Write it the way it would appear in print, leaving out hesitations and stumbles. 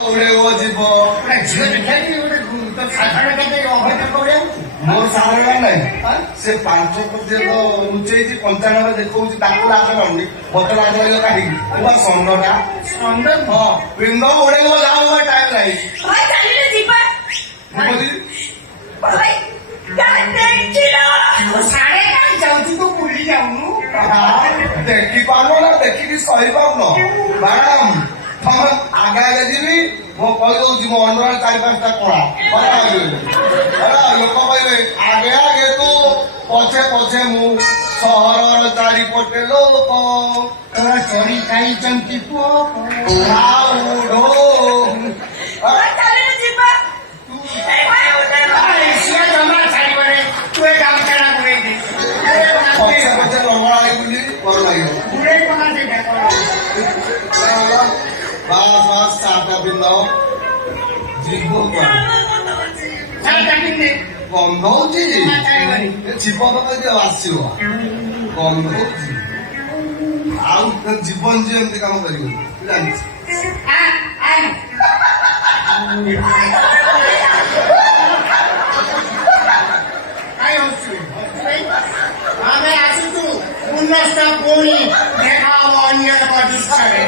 오래고 집어. 그래, 지금 괜히 우리 또 살살하게 어떻게 거려? ମୋ ସାଙ୍ଗରେ ନାହିଁ ସେ 5 ପର୍ଯ୍ୟନ୍ତ ଲୁଚେଇଛି 95 ଦେଖଉଛି ତାକୁ ଲାଜ ଲାଗୁନି ମତେ ଲାଜ ଲାଗିବ କାହିଁକି ଷଣ୍ଢଟା ଷଣ୍ଢ ହଁ ପିନ୍ଧ ଓଡେଇବ ଯାଉ ଟାଇମ ନାହିଁ ଭାଇ ଚାଲିଲେ ଯିବା ଭାଇ ସାଢେ କାହିଁ ଯାଉଛୁ ତୁ ବୁଲି ଯାଉନୁ ଦେଖି ପାରୁନ ନା ଦେଖିକି ସହିପାରୁନ ମ୍ୟାଡାମ ତମେ ଆଗେ ଆଗେ ଯିବି ମୁଁ କହିଦଉଛି ମୋ ଅଣ୍ଡର 4-5ଟା କଳା ଲୋକ କହିବେ ଆଗେ ଆଗେ ତୁ ପଛେ ପଛେ ମୁଁ ସହରର ଚାରିପଟେ ଲୋକ ଚୋରି ଖାଇଛନ୍ତି ପୁଅ ଚାଲିଲେ ଯିବା ସିଏ ଜମା ଛାଡ଼ିବନି ତୁ ଏ ଗାମଛାଟା ବୁଲେଇ ଦେ ପଛେ ପଛେ ଲଙ୍ଗଳା ବୁଲି ଭଲ ଲାଗିବ ବୁଲେଇ ପକା ସେଇଟା ବାସ୍ ବାସ୍ ଚାଟା ପିନ୍ଧ ଯିବ ଗନ୍ଧ ହଉଛି ଜୀବ କଥା ଆସିବ ଗନ୍ଧ ହଉଛି ଆଉ ଜୀବନ ଯିଏ ଏମିତି କାମ କରିବ ଜାଣିଛି ଆମେ ଆସିଛୁ ପୁନଶ୍ଚ ପୁଣି ଦେଖା ହବ ଅନ୍ୟ ଏକ ଦୃଶ୍ୟରେ